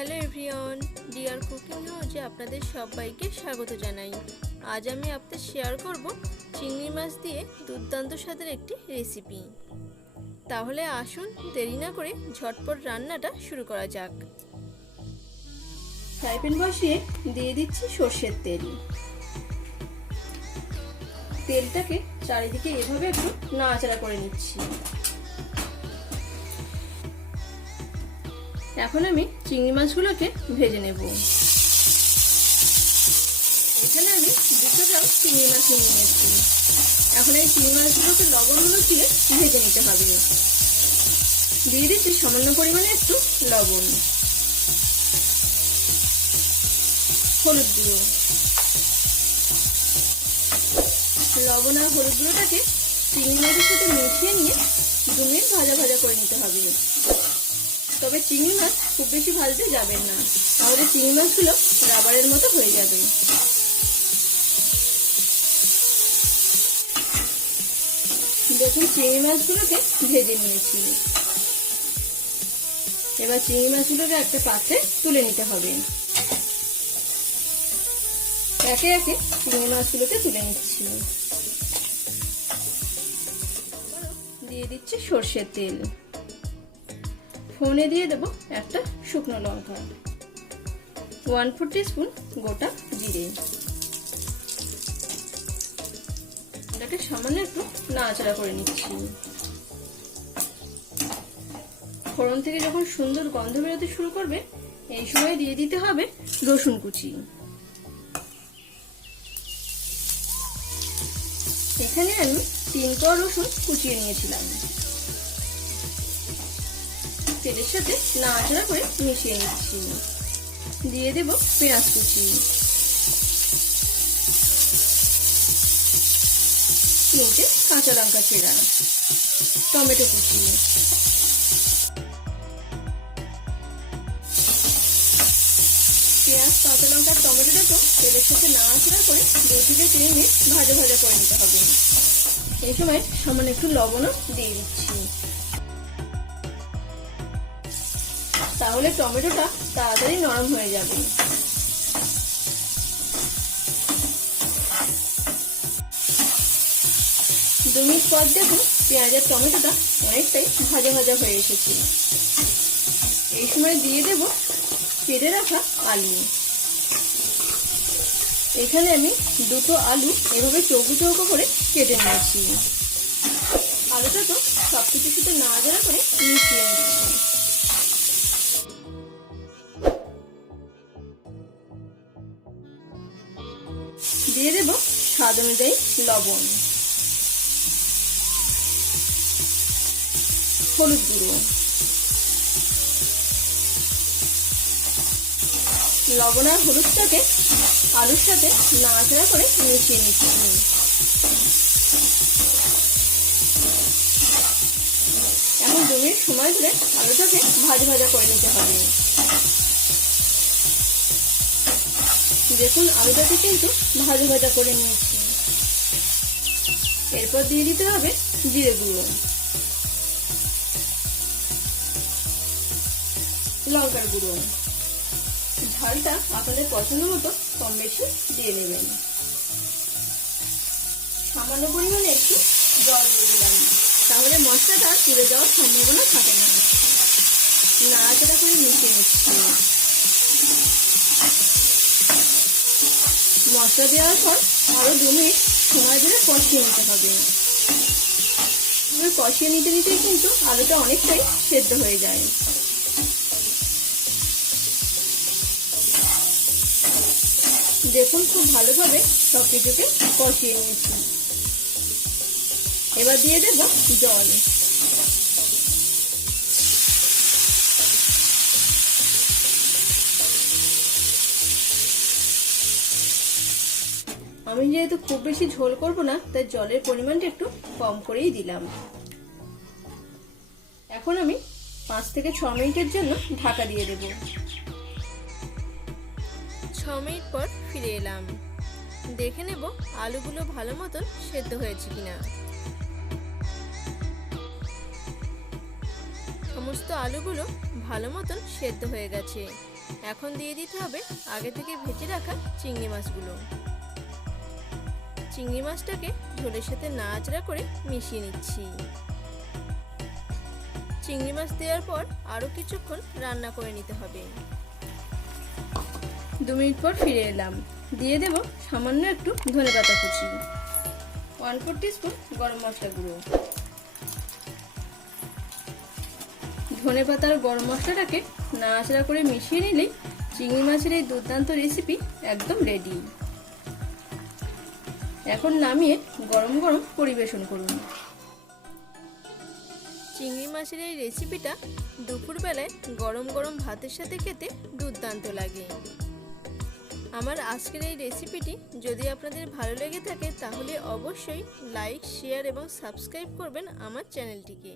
Hello everyone, deer cooking হাউজে আপনাদের সবাইকে স্বাগত জানাই। আজ আমি আপনাদের শেয়ার করব চিংড়ি মাছ দিয়ে দুর্দান্ত স্বাদের একটি রেসিপি। তাহলে আসুন দেরি না করে ঝটপট রান্নাটা শুরু করা যাক। ফ্রাই প্যান বসিয়ে দিয়ে দিচ্ছি সর্ষের তেল। তেলটাকে চারিদিকে এভাবে একটু নাড়াচাড়া করে নিচ্ছি। এখন আমি চিংড়ি মাছগুলোকে ভেজে নেব। এখানে আমি দুটো গ্রাম চিংড়ি মাছ নিয়ে নিয়েছি। এখন এই চিংড়ি মাছগুলোকে লবণ হলুদ দিয়ে ভেজে নিতে হবে। দিয়ে দিচ্ছি সামান্য পরিমাণে একটু লবণ। হলুদ গুঁড়ো। লবণ আর হলুদ গুঁড়োটাকে চিংড়ি মাছের সাথে মিশিয়ে নিয়ে দু মিনিট ভাজা ভাজা করে নিতে হবে। তবে চিংড়ি মাছ খুব বেশি ভাজতে যাবেন না। তাহলে চিংড়ি মাছগুলো রাবারের মতো হয়ে যাবে। দেখুন, চিংড়ি মাছগুলোকে ভেজে নিয়েছি। এবার চিংড়ি মাছগুলোকে একটা পাত্রে তুলে নিতে হবে। একে একে চিংড়ি মাছগুলোকে তুলে নিচ্ছি। দিয়ে দিচ্ছি সর্ষের তেল। ফোনে দিয়ে দেব একটা শুকনো লঙ্কা। ওয়ান ফোর স্পুন গোটা জিরে। এটাকে সামান্য একটু নাড়াচাড়া করে নিচ্ছি। ফোড়ন থেকে যখন সুন্দর গন্ধ বেরোতে শুরু করবে, এই সময় দিয়ে দিতে হবে রসুন কুচি। এখানে আমি তিন কোয়া রসুন কুচিয়ে নিয়েছিলাম। তেলের সাথে নাড়াচাড়া করে মিশিয়ে নিচ্ছি। দিয়ে দেব পেঁয়াজ কুচি। তিনটে কাঁচা লঙ্কা চেরা। টমেটো কুচি। পেঁয়াজ, কাঁচা লঙ্কা টমেটোটা তো তেলের সাথে নাড়াচাড়া করে দু থেকে তিন মিনিট ভাজা ভাজা করে নিতে হবে। এই সময় সামান্য একটু লবণও দিয়ে দিচ্ছি। তাহলে টমেটোটা তাড়াতাড়ি নরম হয়ে যাবে। দু মিনিট পর দেখুন পেঁয়াজ আর টমেটোটা অনেকটাই ভাজা ভাজা হয়ে এসেছে। এই সময় দিয়ে দেব কেটে রাখা আলু। এখানে আমি দুটো আলু এভাবে চৌকো চৌকো করে কেটে নিয়েছি। আলুটা তো সব কিছুর সাথে নাড়াচাড়া করে মিশিয়ে নিচ্ছি। অনুযায়ী লবণ। হলুদ গুঁড়ো। লবণ আর হলুদটাকে আলুর সাথে নাড়াচাড়া করে মিশিয়ে নিচ্ছি। এখন মিনিট সময় ধরে আলুটাকে ভাজা ভাজা করে নিতে হবে। দেখুন, আলুটাকে কিন্তু ভাজা ভাজা করে নিয়েছি। এরপর দিয়ে দিতে হবে জিরে গুঁড়ো। লঙ্কার গুঁড়ো। ঝালটা আপনাদের পছন্দ মতো কম বেশি দিয়ে নেবেন। সামান্য পরিমাণে একটু জল দিয়ে দিলাম। তাহলে মশলাটা তুলে যাওয়ার সম্ভাবনা থাকে না। নাড়াচাড়া করে মিশিয়ে নিচ্ছি। মশলা দেওয়ার পর আরও দু মিনিট সময় ধরে কষিয়ে নিতে হবে। কষিয়ে নিতে নিতেই কিন্তু আলুটা অনেকটাই সেদ্ধ হয়ে যায়। দেখুন খুব ভালোভাবে সব কিছুকে কষিয়ে নিয়েছি। এবার দিয়ে দেবো জল। আমি যেহেতু খুব বেশি ঝোল করব না, তাই জলের পরিমাণটা একটু কম করেই দিলাম। এখন আমি পাঁচ থেকে ছ মিনিটের জন্য ঢাকা দিয়ে দেব। ছ মিনিট পর ফিরে এলাম। দেখে নেব আলুগুলো ভালো মতন সেদ্ধ হয়েছে কিনা। সমস্ত আলুগুলো ভালো মতন সেদ্ধ হয়ে গেছে। এখন দিয়ে দিতে হবে আগে থেকে ভেজে রাখা চিংড়ি মাছগুলো। চিংড়ি মাছটাকে ঝোলের সাথে নাড়াচাড়া করে মিশিয়ে নিচ্ছি। চিংড়ি মাছ দেওয়ার পর আরও কিছুক্ষণ রান্না করে নিতে হবে। দু মিনিট পর ফিরে এলাম। দিয়ে দেব সামান্য একটু ধনে পাতা কুচি। ওয়ান ফোর টিস্পুন গরম মশলা গুঁড়ো। ধনে পাতার গরম মশলাটাকে নাড়াচাড়া করে মিশিয়ে নিলেই চিংড়ি মাছের এই দুর্দান্ত রেসিপি একদম রেডি এখন নামিয়ে গরম গরম পরিবেশন করুন। চিংড়ি মাছের এই রেসিপিটা দুপুরবেলায় গরম গরম ভাতের সাথে খেতে দুর্দান্ত লাগে। আমার আজকের এই রেসিপিটি যদি আপনাদের ভালো লেগে থাকে, তাহলে অবশ্যই লাইক শেয়ার এবং সাবস্ক্রাইব করবেন আমার চ্যানেলটিকে